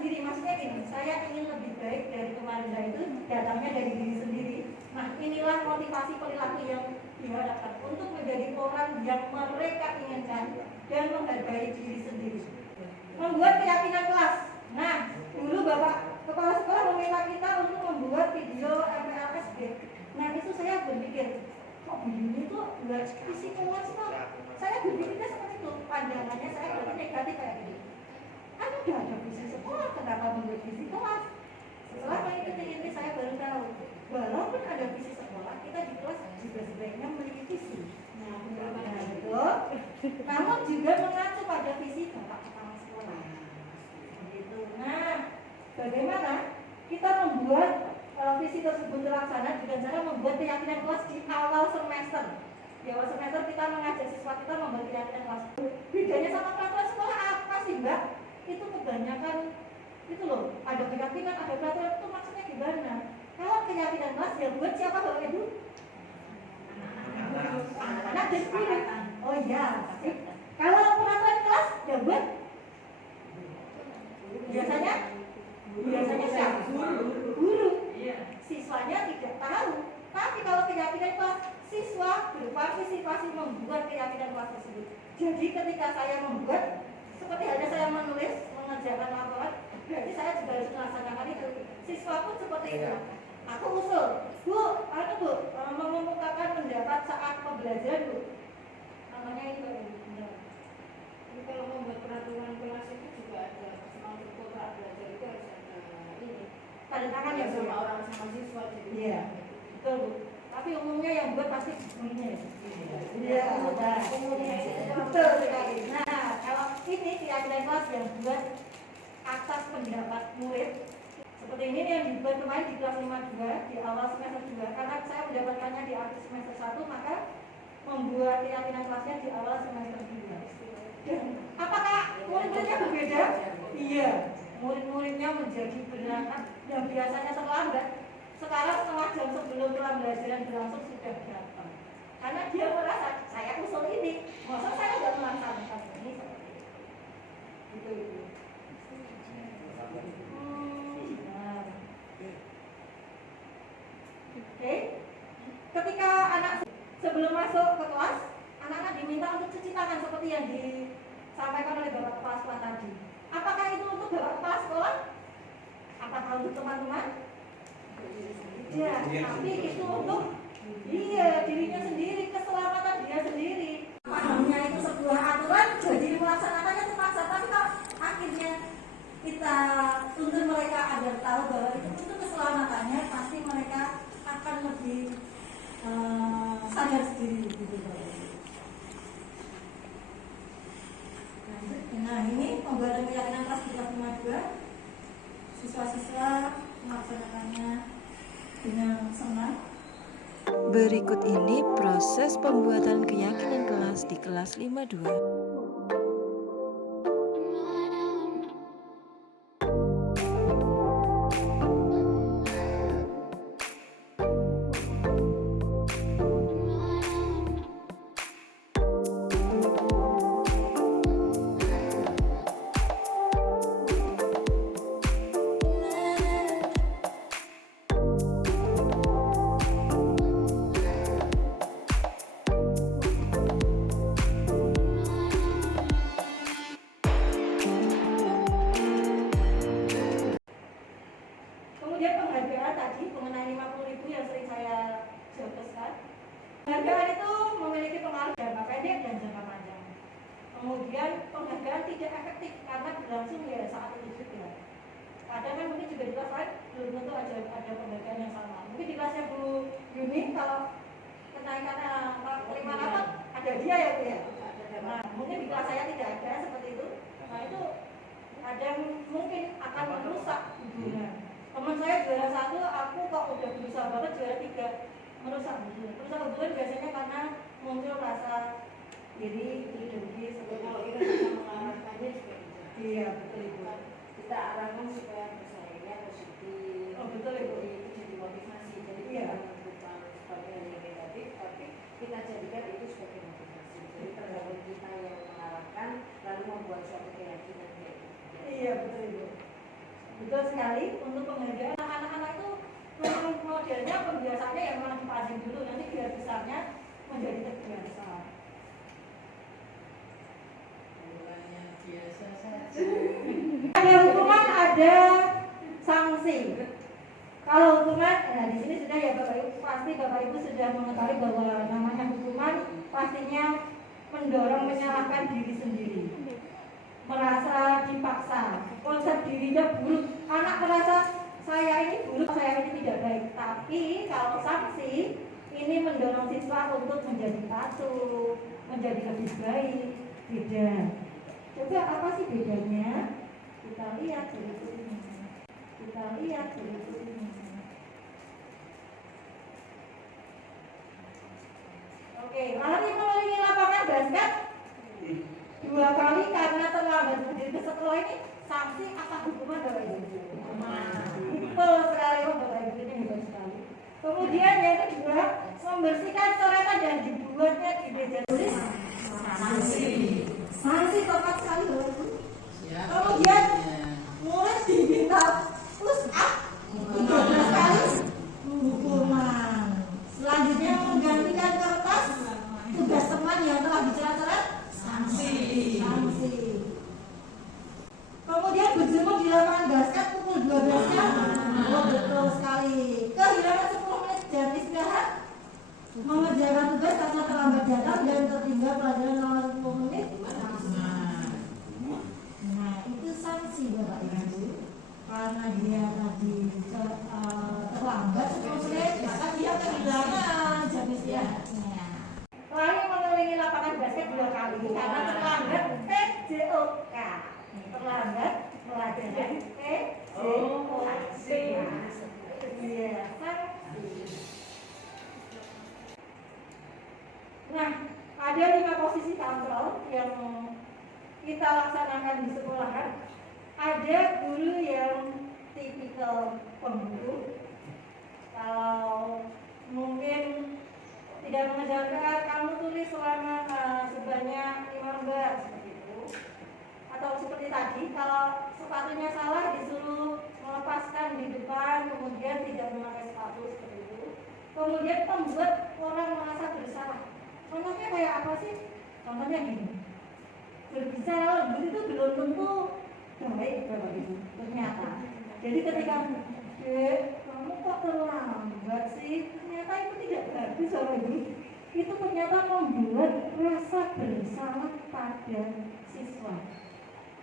sendiri. Maksudnya gini, saya ingin lebih baik dari kemarin, dan itu datangnya dari diri sendiri. Nah, inilah motivasi perilaku yang diharapkan untuk menjadi orang yang mereka inginkan dan menghargai diri sendiri. Membuat keyakinan kelas. Nah, dulu Bapak Kepala Sekolah meminta kita untuk membuat video MPLSB. Nah, itu saya berpikir, kok begini tuh buat isi kelas kok? Saya berpikirnya seperti itu, pandangannya saya berarti negatif kayak gini. Kan udah ada visi sekolah, kenapa membuat visi kelas? Setelah mengikuti ini saya baru tahu, walaupun ada visi sekolah, kita di kelas juga sebaiknya memiliki visi. Nah, itu. Namun juga mengacu pada visi Bapak Kepala Sekolah. Gitu. Nah, bagaimana kita membuat visi tersebut terlaksana dengan cara membuat keyakinan kelas di awal semester. Di awal semester kita mengajak siswa kita membuat keyakinan kelas. Bedanya sama peraturan sekolah apa sih Mbak? Itu kebanyakan itu loh, ada keyakinan, ada peraturan, itu maksudnya gimana? Kalau keyakinan kelas ya buat siapa Bapak Ibu? Anak dan guru. Oh iya. Kalau peraturan kelas ya buat biasanya siapa? Guru. Siswanya tidak tahu. Tapi kalau keyakinan kelas, siswa berpartisipasi membuat keyakinan kelas tersebut. Jadi ketika saya membuat, seperti halnya saya menulis, mengerjakan laporan, berarti saya juga harus melaksanakan itu. Siswa pun seperti itu. Aku usul, Bu, mengemukakan pendapat saat pembelajaran, Bu. Namanya itu. Ini kalau membuat peraturan kelas itu juga ada untuk kontrak belajar itu harus ada ini. Tanda tangan ya, Bu. Sama orang sama siswa jadi. Iya, betul, Bu. Tapi umumnya yang buat pasti gurunya ya. Iya, umumnya betul sekali. Nah, kalau ini keyakinan kelas yang buat atas pendapat murid seperti ini yang dibuat kemarin di kelas 52 di awal semester 2, karena saya mendapatkannya di akhir semester 1, maka membuat keyakinan kelasnya di awal semester 2. Dan apakah murid-muridnya berbeda? Iya, murid-muridnya menjadi berangkat yang biasanya terlambat. Sekarang setengah jam sebelum pembelajaran berlangsung sudah datang. Karena dia merasa saya usul ini, masa saya tidak melaksanakan ini seperti itu. Gitu itu. Oke. Ketika anak sebelum masuk ke kelas, anak-anak diminta untuk cuci tangan seperti yang disampaikan oleh Bapak Kepala Sekolah tadi. Apakah itu untuk Bapak Kepala Sekolah? Apakah untuk teman-teman? Ya, tapi itu untuk dirinya sendiri, keselamatan dia sendiri. Pahamnya itu sebuah aturan, jadi melaksanakannya terpaksa. Tapi kalau akhirnya kita tuntut mereka agar tahu bahwa itu untuk keselamatannya, pasti mereka akan lebih sadar sendiri gitu. Nah ini pembuatan keyakinan kelas 3,2, siswa-siswa melaksanakannya dengan senang. Berikut ini proses pembuatan keyakinan kelas di kelas 52. Kemudian penghargaan tadi mengenai 50.000 yang sering saya jelaskan. Penghargaan itu memiliki pengaruh jangka pendek dan jangka panjang. Kemudian penghargaan tidak efektif karena berlangsung ya saat itu juga. Kadang kan mungkin juga di kelas lain belum tentu ada penghargaan yang sama. Mungkin di kelasnya Bu Yuni kalau kenaikan 58 ada dia ya Bu ya. Nah, mungkin di kelas saya tidak ada seperti itu. Nah itu kadang mungkin akan merusak hubungan. Teman saya juara 1, aku kok udah berusaha banget juara 3, merusak hubungan. Merusak hubungan biasanya karena muncul rasa iri, dengki, seperti Kalau kita bisa mengarahkannya juga bisa. iya betul Ibu. Kita arahkan supaya bersaingnya positif. Oh betul Ibu. Jadi itu jadi motivasi. Jadi Iya. bukan sebagai yang negatif, tapi kita jadikan itu sebagai motivasi. Jadi tergantung kita yang mengarahkan lalu membuat suatu keyakinan kayak gitu. Iya betul Ibu. Betul sekali. Untuk penghargaan anak-anak itu memang modelnya pembiasaannya yang memang dipancing dulu, nanti biar besarnya menjadi terbiasa. Biasa saja. Ada hukuman, ada sanksi. Kalau hukuman, nah di sini sudah ya Bapak Ibu, pasti Bapak Ibu sudah mengetahui bahwa namanya hukuman pastinya mendorong menyalahkan diri sendiri, merasa dipaksa, konsep dirinya buruk. Anak merasa saya ini buruk, saya ini tidak baik. Tapi kalau sanksi ini mendorong siswa untuk menjadi patuh, menjadi lebih baik. Beda. Coba apa sih bedanya? Kita lihat berikut ini. Kita lihat berikut ini. Oke, lari mengelilingi lapangan basket 2 kali karena terlambat hadir ke sekolah ini sanksi apa hukuman Bapak Ibu? Betul sekali Bapak Ibu, ini hebat sekali. Kemudian yang kedua, membersihkan coretan yang dibuatnya di meja tulis. Sanksi tepat sekali Bapak Ibu. Kemudian murid diminta push up 13 kali hukuman. Selanjutnya menggantikan kertas tugas teman yang telah dicoret-coret sanksi. Kemudian berjemur di lapangan basket pukul 12 jam. Oh betul sekali. Kehilangan 10 menit jam istirahat, mengerjakan tugas karena terlambat datang dan tertinggal pelajaran selama 10 menit. Nah itu sanksi Bapak Ibu. Karena dia tadi terlambat 10 menit, maka dia kehilangan jam istirahatnya. Lalu mengelilingi lapangan basket 2 kali karena terlambat PJOK. Terlambat pelajaran PJOK. Iya, sanksi. Nah, kita laksanakan di sekolahan, ada guru yang tipikal pemburu. Kalau mungkin tidak mengajarkan kamu tulis selama sebanyak 5 lembar seperti itu, atau seperti tadi kalau sepatunya salah disuruh melepaskan di depan, kemudian tidak memakai sepatu seperti itu, kemudian membuat orang merasa bersalah. Contohnya kayak apa sih? Contohnya gini, berbicara lembut itu belum tentu baik Bapak Ibu ternyata. Jadi ketika kamu kok terlambat sih, ternyata itu tidak bagus Bapak Ibu. Itu ternyata membuat rasa bersalah pada siswa.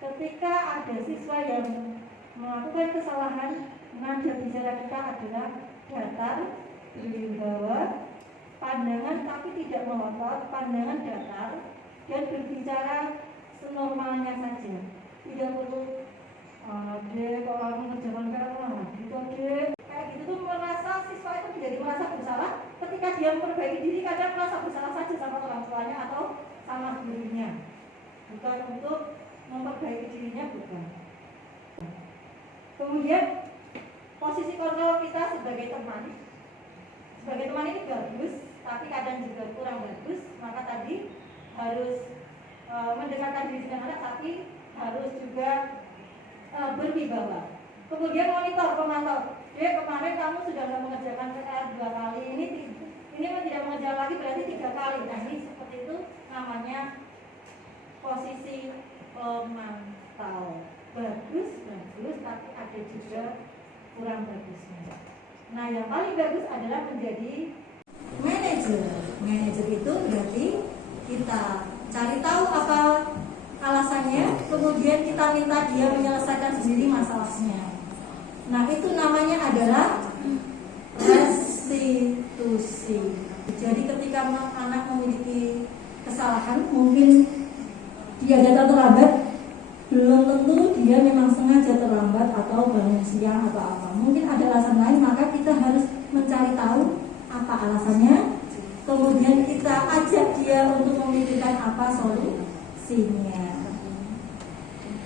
Ketika ada siswa yang melakukan kesalahan, nada bicara kita adalah datar, berwibawa, pandangan tapi tidak melotot, pandangan datar, dan berbicara senormalnya saja. Tidak perlu dek kalau aku mengerjakan PR gitu dek. Kayak gitu tuh merasa siswa itu menjadi merasa bersalah ketika dia memperbaiki diri, kadang merasa bersalah saja sama orang tuanya atau sama gurunya, bukan untuk memperbaiki dirinya, bukan. Kemudian posisi kontrol kita sebagai teman ini bagus, tapi kadang juga kurang bagus. Maka tadi harus mendekatkan diri dengan anak, tapi harus juga berwibawa. Kemudian monitor, pemantau. Kemarin kamu sudah mengerjakan PR 2 kali, ini tidak mengerjakan lagi berarti 3 kali. Nah ini seperti itu namanya posisi pemantau. Bagus, tapi ada juga kurang bagusnya. Nah yang paling bagus adalah menjadi manajer. Manajer itu berarti kita cari tahu apa alasannya, kemudian kita minta dia menyelesaikan sendiri masalahnya. Nah itu namanya adalah restitusi. Jadi ketika anak memiliki kesalahan, mungkin dia datang terlambat, belum tentu dia memang sengaja terlambat atau bangun siang atau apa. Mungkin ada alasan lain, maka kita harus mencari tahu apa alasannya, kemudian kita ajak dia untuk memikirkan apa solusinya.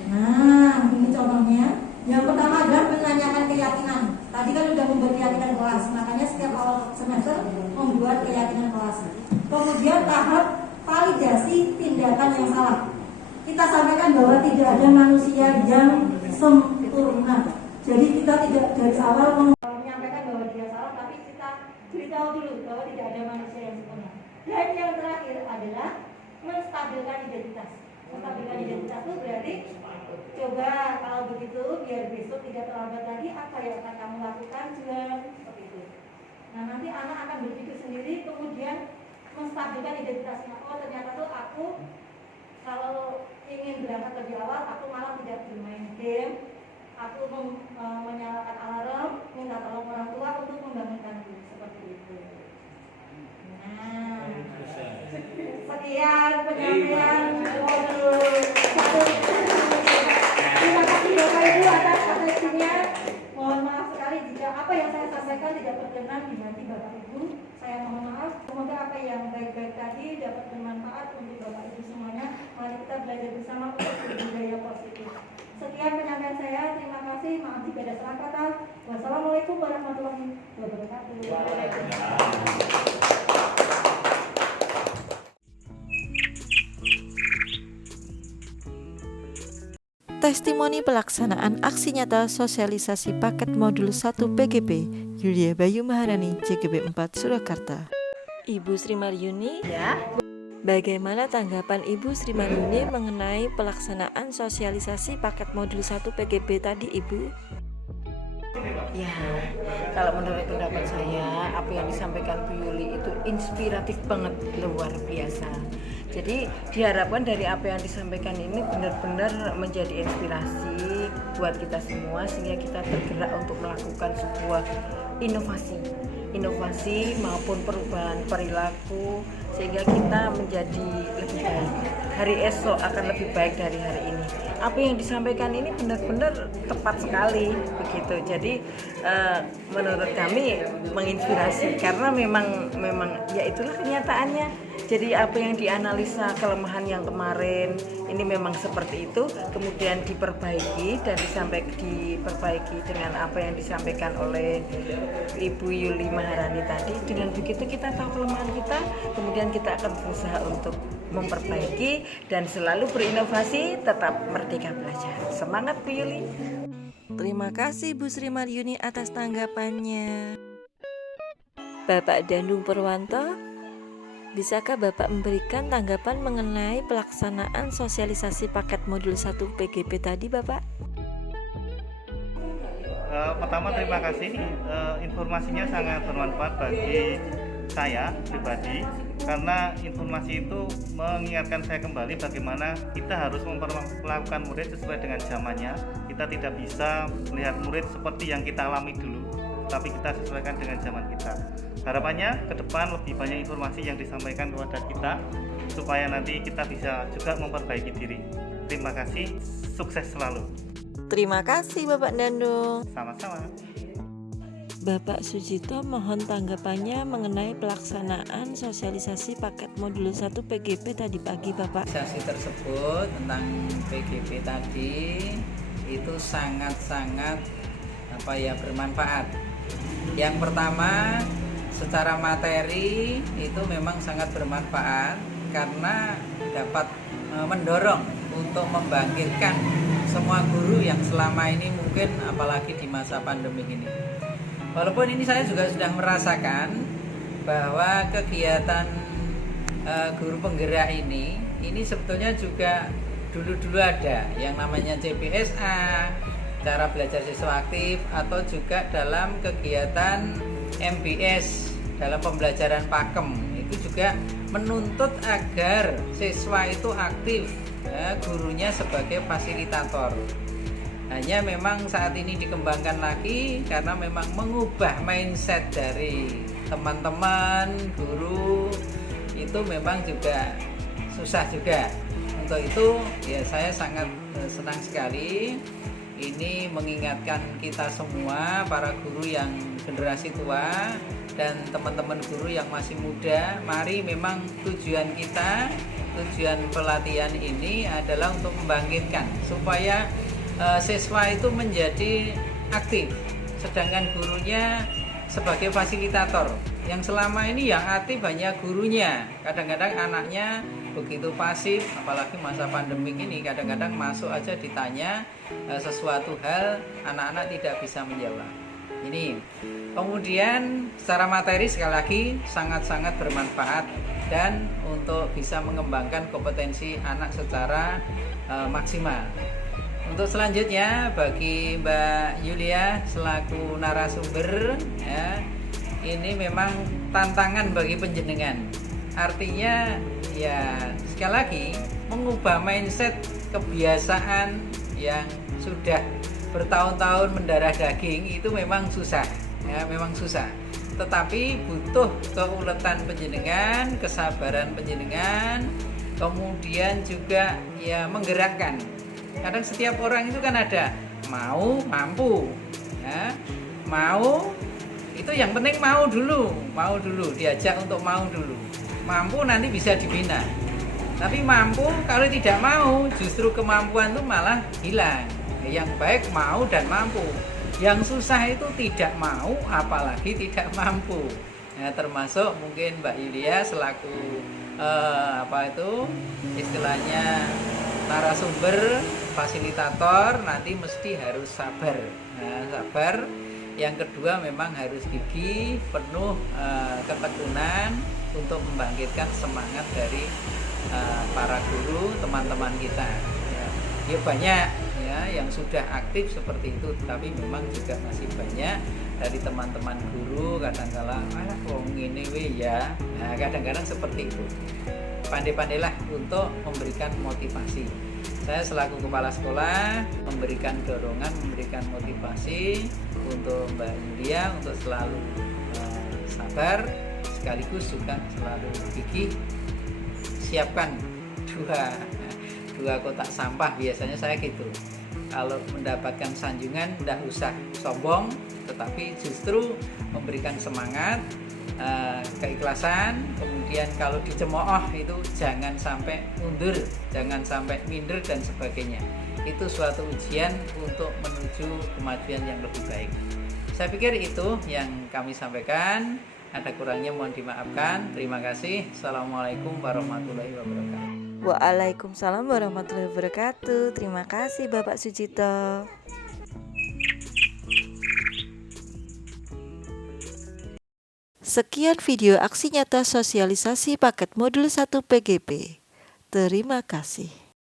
Nah ini contohnya. Yang pertama adalah menanyakan keyakinan. Tadi kan sudah membuat keyakinan kelas, makanya setiap awal semester membuat keyakinan kelas. Kemudian tahap validasi tindakan yang salah. Kita sampaikan bahwa tidak ada manusia yang sempurna. Jadi kita tidak dari awal menyampaikan bahwa dia salah, tapi kita beritahu dulu bahwa tidak ada manusia yang sempurna. Dan yang terakhir adalah menstabilkan identitas. Menstabilkan identitas itu berarti coba kalau begitu biar besok tidak terlambat lagi, apa yang akan kamu lakukan juga seperti itu. Nah nanti anak akan berpikir sendiri, kemudian menstabilkan identitasnya. Oh ternyata tuh aku kalau ingin berangkat lebih awal, aku malah tidak bermain game, aku menyalakan alarm, minta tolong orang tua untuk membangunkanku, seperti itu. Nah, sekian penyampaian modul 1. Terima kasih Bapak Ibu atas atensinya. Mohon maaf sekali jika apa yang saya sampaikan tidak berkenan di hati Bapak Ibu. Saya mohon maaf. Semoga apa yang baik-baik tadi dapat bermanfaat untuk Bapak Ibu semuanya. Mari kita belajar bersama untuk berbudaya positif. Sekian penyampaian saya. Terima kasih. Maaf jika ada salah kata. Wassalamualaikum warahmatullahi wabarakatuh. Testimoni pelaksanaan aksi nyata sosialisasi paket modul 1 PGP Yulia Bayu Maharani, JGP 4 Surakarta. Ibu Sri Maryuni, Ya. bagaimana tanggapan Ibu Sri Maryuni mengenai pelaksanaan sosialisasi paket modul 1 PGP tadi, Ibu? Ya, kalau menurut pendapat saya, apa yang disampaikan Bu Yuli itu inspiratif banget, luar biasa. Jadi diharapkan dari apa yang disampaikan ini benar-benar menjadi inspirasi buat kita semua, sehingga kita tergerak untuk melakukan sebuah inovasi maupun perubahan perilaku, sehingga kita menjadi lebih baik. Hari esok akan lebih baik dari hari ini. Apa yang disampaikan ini benar-benar tepat sekali begitu. Jadi menurut kami menginspirasi, karena memang ya itulah kenyataannya. Jadi apa yang dianalisa kelemahan yang kemarin ini memang seperti itu, kemudian diperbaiki dan diperbaiki dengan apa yang disampaikan oleh Ibu Yuli Maharani tadi. Dengan begitu kita tahu kelemahan kita, kemudian kita akan berusaha untuk memperbaiki dan selalu berinovasi, tetap merdeka belajar. Semangat Bu Yuli. Terima kasih Bu Sri Maryuni atas tanggapannya. Bapak Dandung Purwanto, bisakah Bapak memberikan tanggapan mengenai pelaksanaan sosialisasi paket modul 1 PGP tadi, Bapak? Pertama terima kasih, informasinya sangat bermanfaat bagi saya pribadi karena informasi itu mengingatkan saya kembali bagaimana kita harus memperlakukan murid sesuai dengan zamannya. Kita tidak bisa melihat murid seperti yang kita alami dulu, tapi kita sesuaikan dengan zaman kita. Harapannya ke depan lebih banyak informasi yang disampaikan kepada kita supaya nanti kita bisa juga memperbaiki diri. Terima kasih, sukses selalu. Terima kasih Bapak Dandung. Sama-sama. Bapak Sujito mohon tanggapannya mengenai pelaksanaan sosialisasi paket modul 1 PGP tadi pagi, Bapak. Sosialisasi tersebut tentang PGP tadi itu sangat-sangat bermanfaat. Yang pertama, secara materi itu memang sangat bermanfaat karena dapat mendorong untuk membangkitkan semua guru yang selama ini mungkin apalagi di masa pandemi ini. Walaupun ini saya juga sudah merasakan bahwa kegiatan guru penggerak ini sebetulnya juga dulu-dulu ada yang namanya CPSA, cara belajar siswa aktif, atau juga dalam kegiatan MBS dalam pembelajaran pakem itu juga menuntut agar siswa itu aktif, gurunya sebagai fasilitator. Hanya memang saat ini dikembangkan lagi karena memang mengubah mindset dari teman-teman guru itu memang juga susah juga. Untuk itu ya saya sangat senang sekali ini mengingatkan kita semua para guru yang generasi tua dan teman-teman guru yang masih muda, mari memang tujuan pelatihan ini adalah untuk membangkitkan supaya siswa itu menjadi aktif, sedangkan gurunya sebagai fasilitator. Yang selama ini yang aktif hanya gurunya, kadang-kadang anaknya begitu pasif, apalagi masa pandemi ini kadang-kadang masuk aja ditanya sesuatu hal, anak-anak tidak bisa menjawab. Ini kemudian secara materi sekali lagi sangat-sangat bermanfaat dan untuk bisa mengembangkan kompetensi anak secara maksimal. Untuk selanjutnya bagi Mbak Yulia selaku narasumber ya, ini memang tantangan bagi penjenengan. Artinya ya sekali lagi mengubah mindset kebiasaan yang sudah bertahun-tahun mendarah daging itu memang susah ya, memang susah. Tetapi butuh keuletan penjenengan, kesabaran penjenengan, kemudian juga ya menggerakkan. Kadang setiap orang itu kan ada mau, mampu ya. Mau itu yang penting mau dulu diajak untuk mau dulu. Mampu nanti bisa dibina. Tapi mampu kalau tidak mau justru kemampuan itu malah hilang. Yang baik mau dan mampu. Yang susah itu tidak mau apalagi tidak mampu. Nah, termasuk mungkin Mbak Yulia selaku istilahnya narasumber, fasilitator nanti mesti harus sabar. Nah, sabar. Yang kedua memang harus gigih, penuh ketekunan untuk membangkitkan semangat dari para guru, teman-teman kita. Ya banyak ya yang sudah aktif seperti itu, tapi memang juga masih banyak dari teman-teman guru kadang-kala ngene we ya. Nah, kadang-kadang seperti itu. Pandai-pandailah untuk memberikan motivasi. Saya selaku kepala sekolah memberikan dorongan, memberikan motivasi untuk Mbak Yulia untuk selalu sabar, sekaligus juga selalu gigih. Siapkan dua kotak sampah, biasanya saya gitu. Kalau mendapatkan sanjungan tidak usah sombong, tetapi justru memberikan semangat keikhlasan, kemudian kalau dicemooh itu jangan sampai mundur, jangan sampai minder dan sebagainya. Itu suatu ujian untuk menuju kemajuan yang lebih baik. Saya pikir itu yang kami sampaikan. Ada kurangnya mohon dimaafkan. Terima kasih. Assalamualaikum warahmatullahi wabarakatuh. Waalaikumsalam warahmatullahi wabarakatuh. Terima kasih Bapak Sujito. Sekian video aksi nyata sosialisasi paket modul 1 PGP. Terima kasih.